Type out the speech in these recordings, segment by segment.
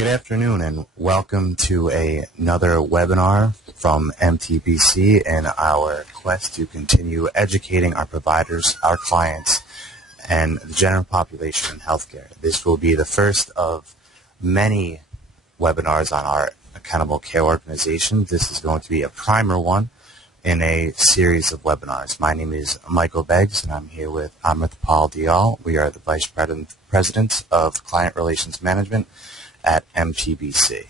Good afternoon and welcome to another webinar from MTBC in our quest to continue educating our providers, our clients, and the general population in healthcare. This will be the first of many webinars on our accountable care organization. This is going to be a primer one in a series of webinars. My name is Michael Beggs, and I'm here with Amritpal Diyal. We are the Vice Presidents of Client Relations Management at MTBC.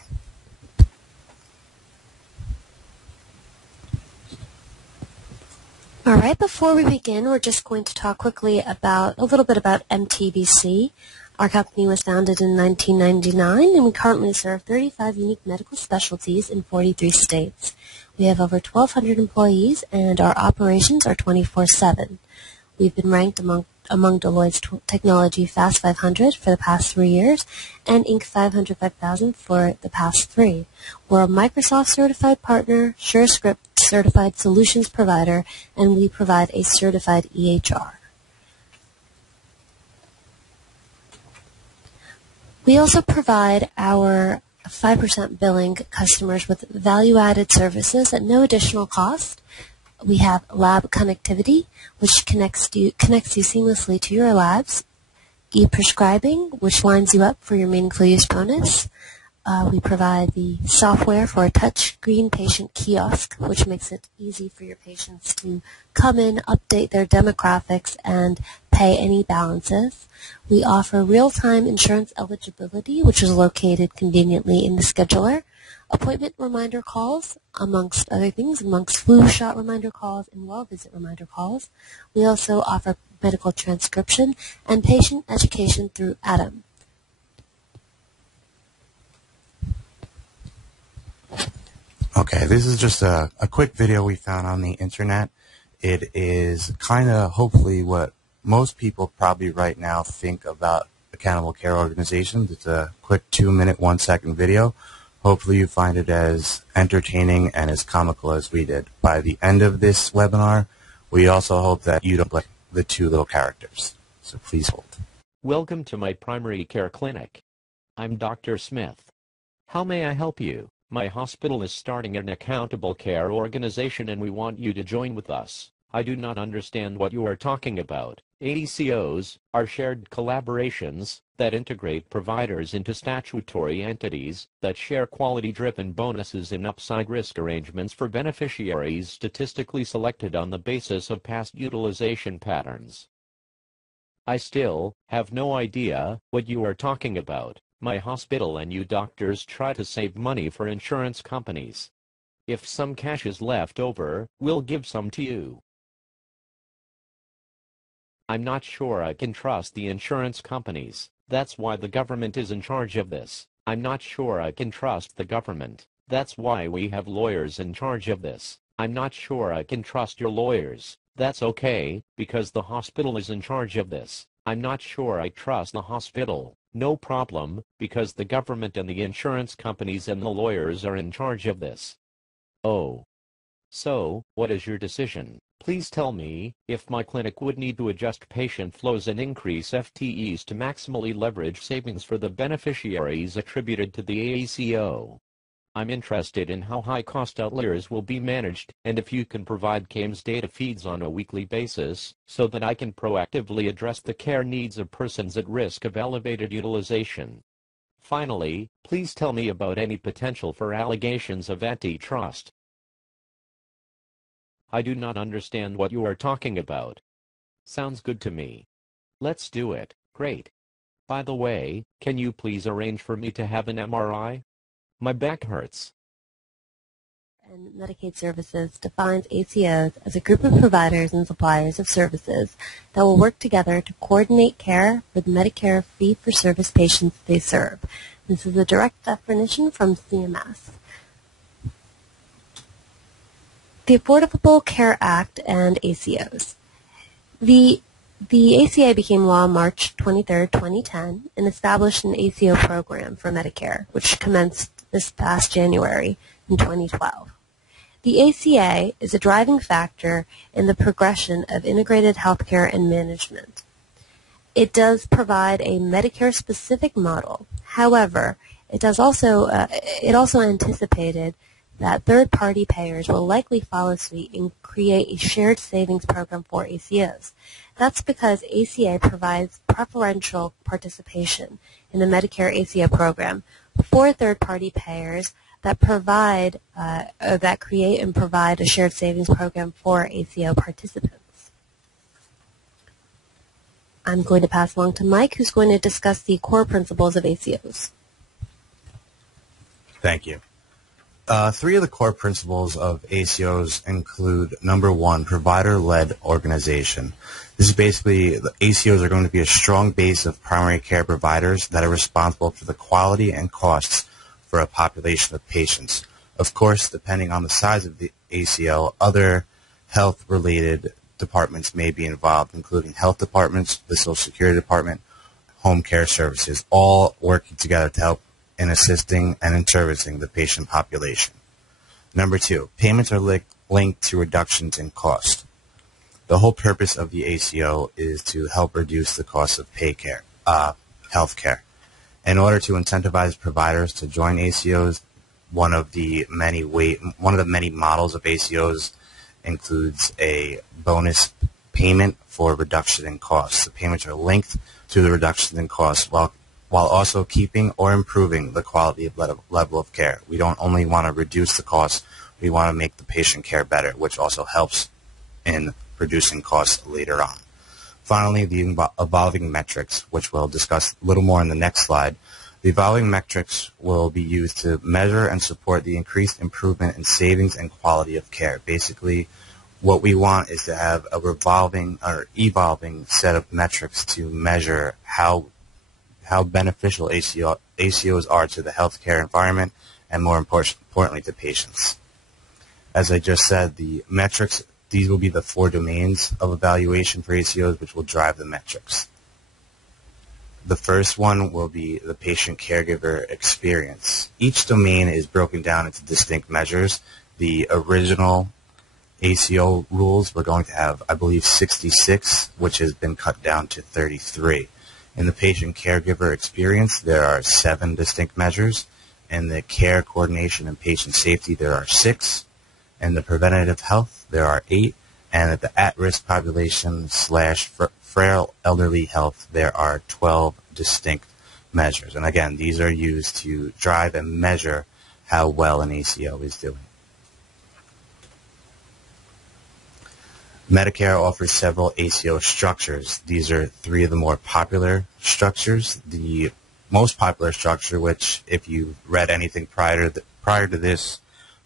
All right, before we begin, we're just going to talk quickly about a little bit about MTBC. Our company was founded in 1999, and we currently serve 35 unique medical specialties in 43 states. We have over 1,200 employees, and our operations are 24/7. We've been ranked among Deloitte's Technology Fast 500 for the past 3 years and Inc. 500 5000 for the past 3. We're a Microsoft certified partner, SureScript certified solutions provider, and we provide a certified EHR. We also provide our 5% billing customers with value-added services at no additional cost. We have lab connectivity, which connects you seamlessly to your labs, e-prescribing, which lines you up for your meaningful use bonus. We provide the software for a touch-screen patient kiosk, which makes it easy for your patients to come in, update their demographics, and pay any balances. We offer real-time insurance eligibility, which is located conveniently in the scheduler. Appointment reminder calls, amongst other things, amongst flu shot reminder calls and well visit reminder calls. We also offer medical transcription and patient education through Adam. Okay, this is just a quick video we found on the internet. It is kind of hopefully what most people probably right now think about accountable care organizations. It's a quick 2-minute, 1-second video. Hopefully you find it as entertaining and as comical as we did. By the end of this webinar, we also hope that you don't like the 2 little characters. So please hold. Welcome to my primary care clinic. I'm Dr. Smith. How may I help you? My hospital is starting an accountable care organization and we want you to join with us. I do not understand what you are talking about. ACOs are shared collaborations that integrate providers into statutory entities that share quality-driven bonuses in upside risk arrangements for beneficiaries statistically selected on the basis of past utilization patterns. I still have no idea what you are talking about. My hospital and you doctors try to save money for insurance companies. If some cash is left over, we'll give some to you. I'm not sure I can trust the insurance companies. That's why the government is in charge of this. I'm not sure I can trust the government. That's why we have lawyers in charge of this. I'm not sure I can trust your lawyers. That's okay, because the hospital is in charge of this. I'm not sure I trust the hospital. No problem, because the government and the insurance companies and the lawyers are in charge of this. Oh. So, what is your decision? Please tell me if my clinic would need to adjust patient flows and increase FTEs to maximally leverage savings for the beneficiaries attributed to the ACO. I'm interested in how high-cost outliers will be managed and if you can provide claims data feeds on a weekly basis so that I can proactively address the care needs of persons at risk of elevated utilization. Finally, please tell me about any potential for allegations of antitrust. I do not understand what you are talking about. Sounds good to me. Let's do it. Great. By the way, can you please arrange for me to have an MRI? My back hurts. And Medicaid Services defines ACOs as a group of providers and suppliers of services that will work together to coordinate care for the Medicare fee-for-service patients they serve. This is a direct definition from CMS. The Affordable Care Act and ACOs. The ACA became law March 23, 2010, and established an ACO program for Medicare, which commenced this past January in 2012. The ACA is a driving factor in the progression of integrated healthcare and management. It does provide a Medicare-specific model. However, It also anticipated that third-party payers will likely follow suit and create a shared savings program for ACOs. That's because ACA provides preferential participation in the Medicare ACO program for third-party payers that create and provide a shared savings program for ACO participants. I'm going to pass along to Mike, who's going to discuss the core principles of ACOs. Thank you. Three of the core principles of ACOs include, number one, provider-led organization. This is basically, the ACOs are going to be a strong base of primary care providers that are responsible for the quality and costs for a population of patients. Of course, depending on the size of the ACO, other health-related departments may be involved, including health departments, the Social Security Department, home care services, all working together to help in assisting and in servicing the patient population. Number two, payments are linked to reductions in cost. The whole purpose of the ACO is to help reduce the cost of health care. In order to incentivize providers to join ACOs, one of the many models of ACOs includes a bonus payment for reduction in costs. The payments are linked to the reduction in costs while also keeping or improving the quality of level of care. We don't only want to reduce the costs, we want to make the patient care better, which also helps in reducing costs later on. Finally, the evolving metrics, which we'll discuss a little more in the next slide. The evolving metrics will be used to measure and support the increased improvement in savings and quality of care. Basically, what we want is to have a evolving set of metrics to measure how beneficial ACOs are to the healthcare environment and, more importantly, to patients. As I just said, the metrics, these will be the four domains of evaluation for ACOs, which will drive the metrics. The first one will be the patient-caregiver experience. Each domain is broken down into distinct measures. The original ACO rules were going to have, I believe, 66, which has been cut down to 33. In the patient-caregiver experience, there are 7 distinct measures. In the care, coordination, and patient safety, there are 6. In the preventative health, there are 8. And at the at-risk population / frail elderly health, there are 12 distinct measures. And again, these are used to drive and measure how well an ACO is doing. Medicare offers several ACO structures. These are 3 of the more popular structures. The most popular structure, which if you read anything prior to this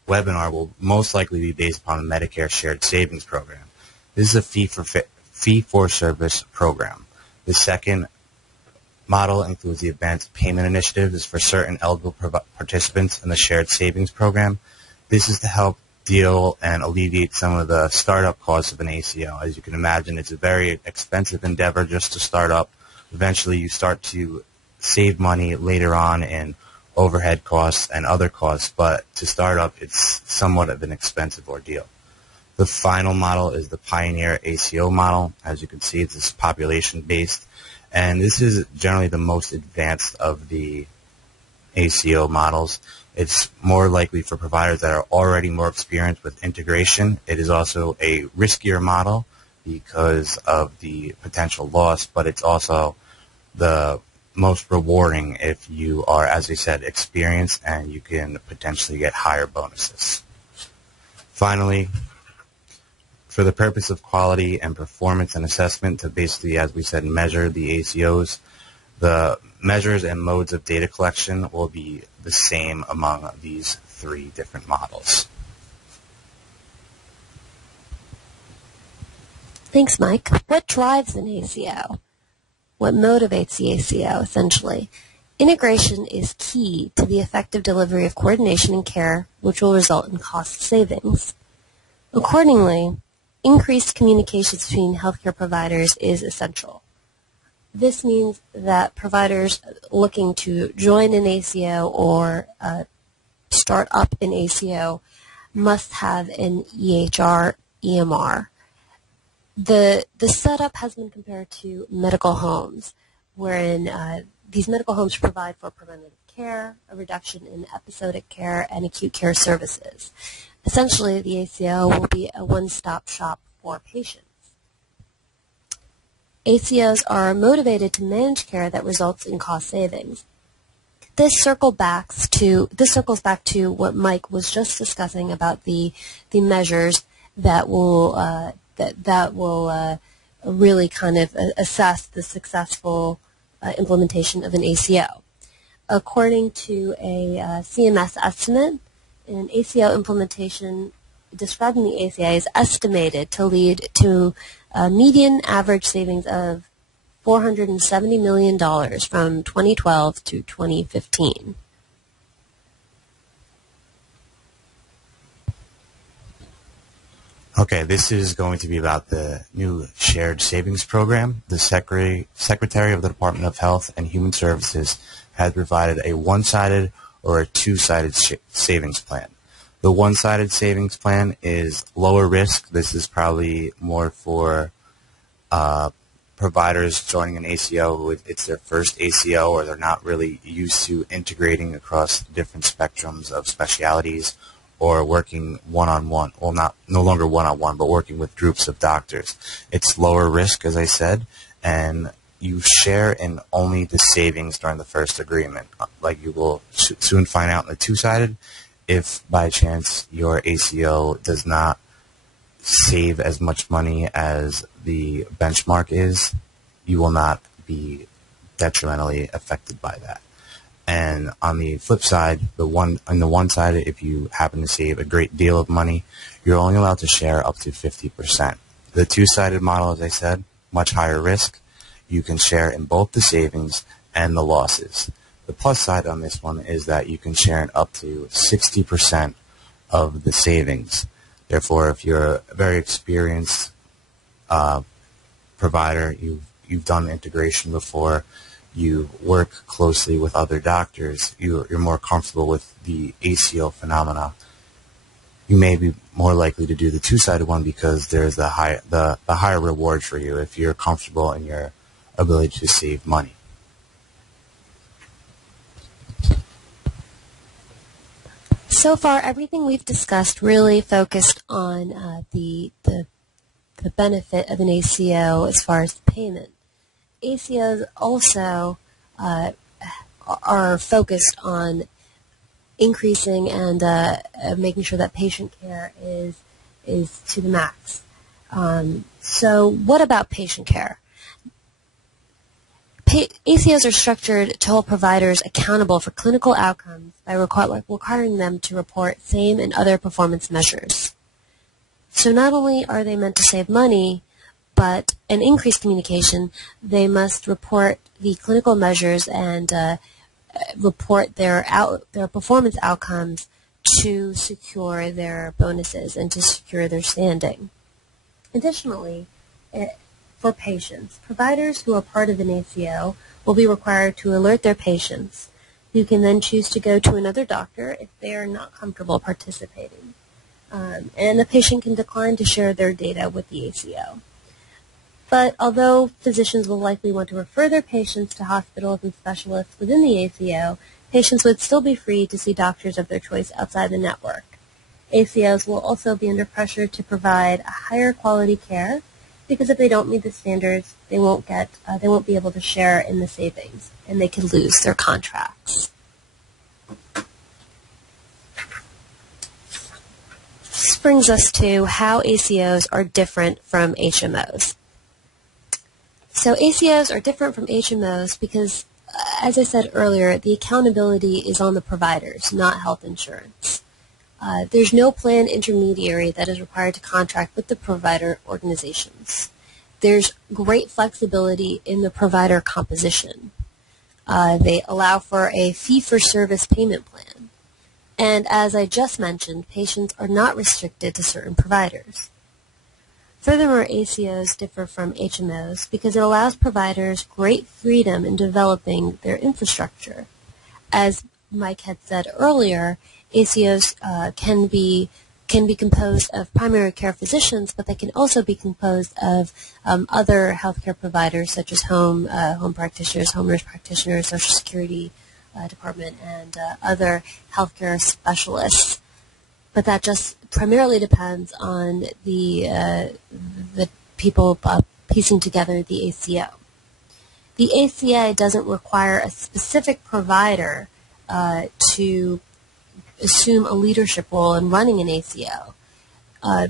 webinar, will most likely be based upon the Medicare Shared Savings Program. This is a fee-for-service program. The second model includes the Advanced Payment Initiative. This is for certain eligible participants in the Shared Savings Program. This is to help deal and alleviate some of the startup costs of an ACO. As you can imagine, it's a very expensive endeavor just to start up. Eventually, you start to save money later on in overhead costs and other costs, but to start up, it's somewhat of an expensive ordeal. The final model is the Pioneer ACO model. As you can see, it's population-based, and this is generally the most advanced of the ACO models. It's more likely for providers that are already more experienced with integration. It is also a riskier model because of the potential loss, but it's also the most rewarding if you are, as I said, experienced and you can potentially get higher bonuses. Finally, for the purpose of quality and performance and assessment to basically, as we said, measure the ACOs, the measures and modes of data collection will be the same among these 3 different models. Thanks, Mike. What drives an ACO? What motivates the ACO, essentially? Integration is key to the effective delivery of coordination and care, which will result in cost savings. Accordingly, increased communications between healthcare providers is essential. This means that providers looking to join an ACO or start up an ACO must have an EHR, EMR. The setup has been compared to medical homes, wherein these medical homes provide for preventative care, a reduction in episodic care, and acute care services. Essentially, the ACO will be a one-stop shop for patients. ACOs are motivated to manage care that results in cost savings. This circles back to what Mike was just discussing about the measures that will really kind of assess the successful implementation of an ACO. According to a CMS estimate, an ACO implementation describing the ACA is estimated to lead to a median average savings of $470 million from 2012 to 2015. Okay, this is going to be about the new shared savings program. The Secretary of the Department of Health and Human Services has provided a one-sided or a two-sided savings plan. The one-sided savings plan is lower risk. This is probably more for providers joining an ACO who it's their first ACO, or they're not really used to integrating across different spectrums of specialities, or working one-on-one. Well, no longer one-on-one, but working with groups of doctors. It's lower risk, as I said, and you share in only the savings during the first agreement. Like you will soon find out in the two-sided, if by chance your ACO does not save as much money as the benchmark is, you will not be detrimentally affected by that. And on the flip side, on the one side, if you happen to save a great deal of money, you're only allowed to share up to 50%. The two-sided model, as I said, much higher risk. You can share in both the savings and the losses. The plus side on this one is that you can share in up to 60% of the savings. Therefore, if you're a very experienced provider, you've done integration before, you work closely with other doctors, you're more comfortable with the ACO phenomena, you may be more likely to do the two-sided one because there's the higher reward for you if you're comfortable in your ability to save money. So far, everything we've discussed really focused on the benefit of an ACO as far as the payment. ACOs also are focused on increasing and making sure that patient care is to the max. So what about patient care? ACOs are structured to hold providers accountable for clinical outcomes by requiring them to report same and other performance measures. So not only are they meant to save money, but an increased communication, they must report the clinical measures and report their performance outcomes to secure their bonuses and to secure their standing. Additionally, for patients, providers who are part of an ACO will be required to alert their patients, who can then choose to go to another doctor if they are not comfortable participating. And the patient can decline to share their data with the ACO. But although physicians will likely want to refer their patients to hospitals and specialists within the ACO, patients would still be free to see doctors of their choice outside the network. ACOs will also be under pressure to provide a higher quality care, because if they don't meet the standards, they won't be able to share in the savings, and they could lose their contracts. This brings us to how ACOs are different from HMOs. So ACOs are different from HMOs because, as I said earlier, the accountability is on the providers, not health insurance. There's no plan intermediary that is required to contract with the provider organizations. There's great flexibility in the provider composition. They allow for a fee-for-service payment plan. And as I just mentioned, patients are not restricted to certain providers. Furthermore, ACOs differ from HMOs because it allows providers great freedom in developing their infrastructure. As Mike had said earlier, ACOs can be composed of primary care physicians, but they can also be composed of other healthcare providers such as home practitioners, home nurse practitioners, Social Security department and other healthcare specialists. But that just primarily depends on the people piecing together the ACO. The ACA doesn't require a specific provider to assume a leadership role in running an ACO.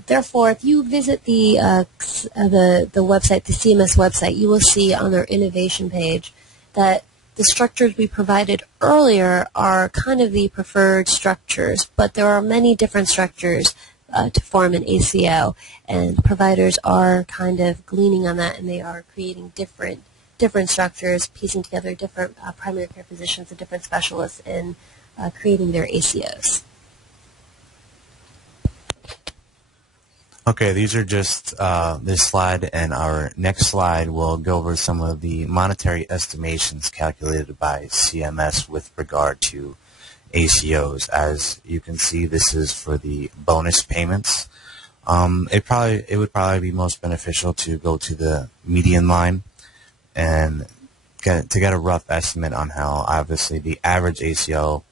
Therefore, if you visit the website, the CMS website, you will see on their innovation page that the structures we provided earlier are kind of the preferred structures, but there are many different structures to form an ACO, and providers are kind of gleaning on that, and they are creating different structures, piecing together different primary care physicians and different specialists in creating their ACOs. Okay, these are just this slide, and our next slide will go over some of the monetary estimations calculated by CMS with regard to ACOs. As you can see, this is for the bonus payments. It would probably be most beneficial to go to the median line and get a rough estimate on how obviously the average ACO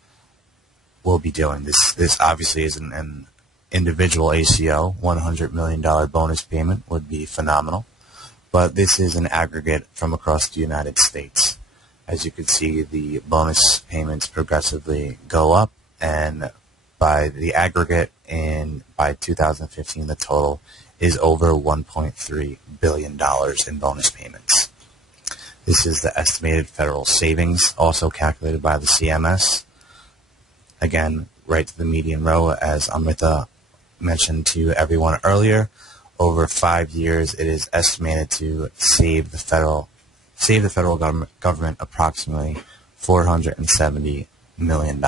will be doing. This obviously is an individual ACO. $100 million bonus payment would be phenomenal, but this is an aggregate from across the United States. As you can see, the bonus payments progressively go up, and by the aggregate by 2015, the total is over $1.3 billion in bonus payments. This is the estimated federal savings, also calculated by the CMS. Again, right to the median row, as Amrita mentioned to everyone earlier. Over 5 years, it is estimated to save the federal government approximately $470 million.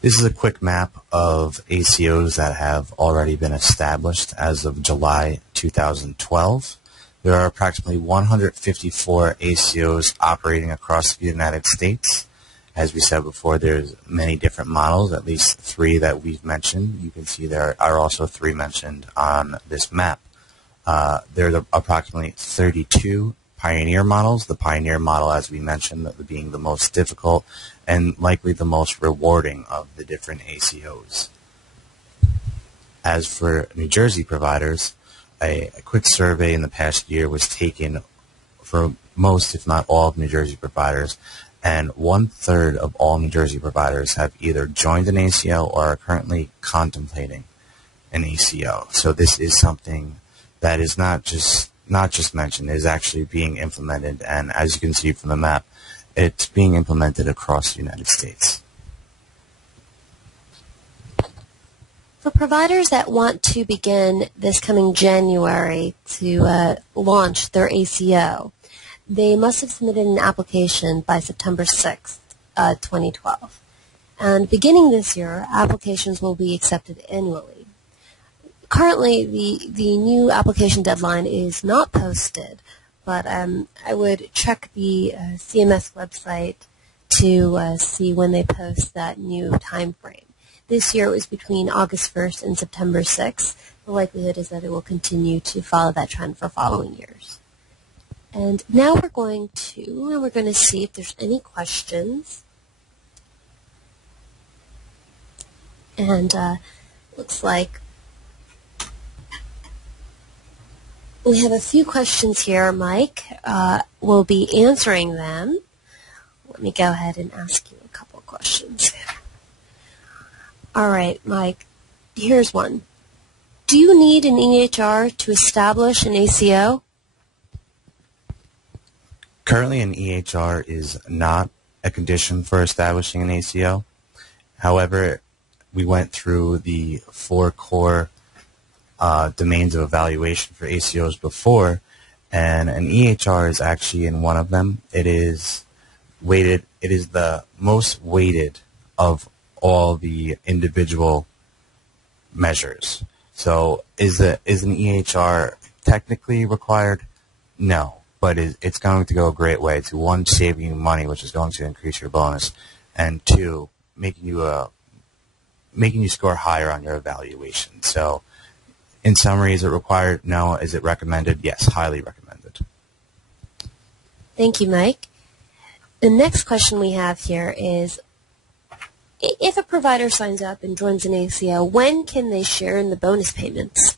This is a quick map of ACOs that have already been established as of July 2012. There are approximately 154 ACOs operating across the United States. As we said before, there's many different models, at least 3 that we've mentioned. You can see there are also 3 mentioned on this map. There are approximately 32 Pioneer models, the Pioneer model, as we mentioned, being the most difficult and likely the most rewarding of the different ACOs. As for New Jersey providers, a quick survey in the past year was taken for most, if not all, of New Jersey providers, and 1/3 of all New Jersey providers have either joined an ACO or are currently contemplating an ACO. So this is something that is not just mentioned, it is actually being implemented, and as you can see from the map, it's being implemented across the United States. For providers that want to begin this coming January to launch their ACO, they must have submitted an application by September 6th, 2012. And beginning this year, applications will be accepted annually. Currently, the new application deadline is not posted, but I would check the CMS website to see when they post that new time frame. This year it was between August 1st and September 6th. The likelihood is that it will continue to follow that trend for following years. And now we're going to see if there's any questions. And looks like we have a few questions here. Mike will be answering them. Let me go ahead and ask you a couple of questions. All right, Mike, here's one. Do you need an EHR to establish an ACO? Currently, an EHR is not a condition for establishing an ACO. However, we went through the 4 core domains of evaluation for ACOs before, and an EHR is actually in one of them. It is weighted. It is the most weighted of all the individual measures. So is an EHR technically required? No, but it's going to go a great way to, 1, saving you money, which is going to increase your bonus, and 2, making you score higher on your evaluation. So in summary, is it required? No. Is it recommended? Yes, highly recommended. Thank you, Mike. The next question we have here is, if a provider signs up and joins an ACO, when can they share in the bonus payments?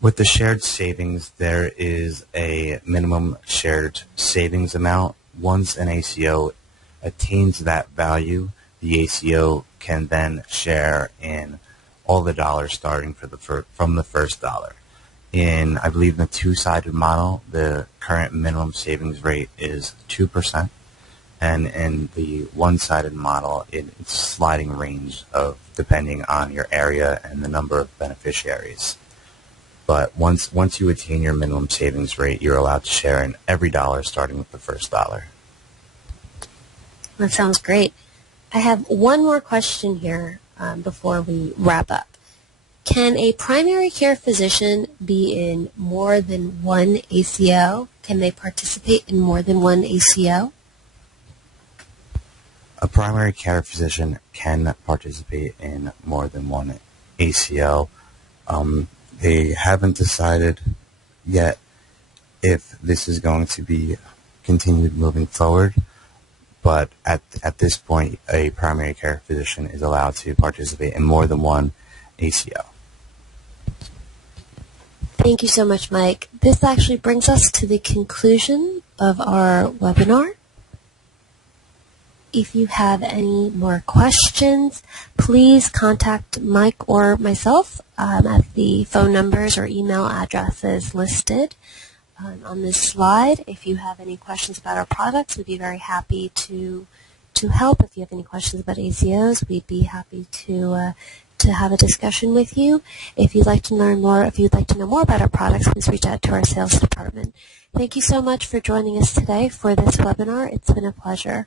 With the shared savings, there is a minimum shared savings amount. Once an ACO attains that value, the ACO can then share in all the dollars starting from the first dollar. In, I believe, the two-sided model, the current minimum savings rate is 2%. And in the one-sided model, it's a sliding range of depending on your area and the number of beneficiaries. But once you attain your minimum savings rate, you're allowed to share in every dollar starting with the first dollar. That sounds great. I have one more question here before we wrap up. Can a primary care physician be in more than one ACO? Can they participate in more than one ACO? A primary care physician can participate in more than one ACO. They haven't decided yet if this is going to be continued moving forward, but at this point, a primary care physician is allowed to participate in more than one ACO. Thank you so much, Mike. This actually brings us to the conclusion of our webinar. If you have any more questions, please contact Mike or myself at the phone numbers or email addresses listed on this slide. If you have any questions about our products, we'd be very happy to help. If you have any questions about ACOs, we'd be happy to have a discussion with you. If you'd like to learn more, if you'd like to know more about our products, please reach out to our sales department. Thank you so much for joining us today for this webinar. It's been a pleasure.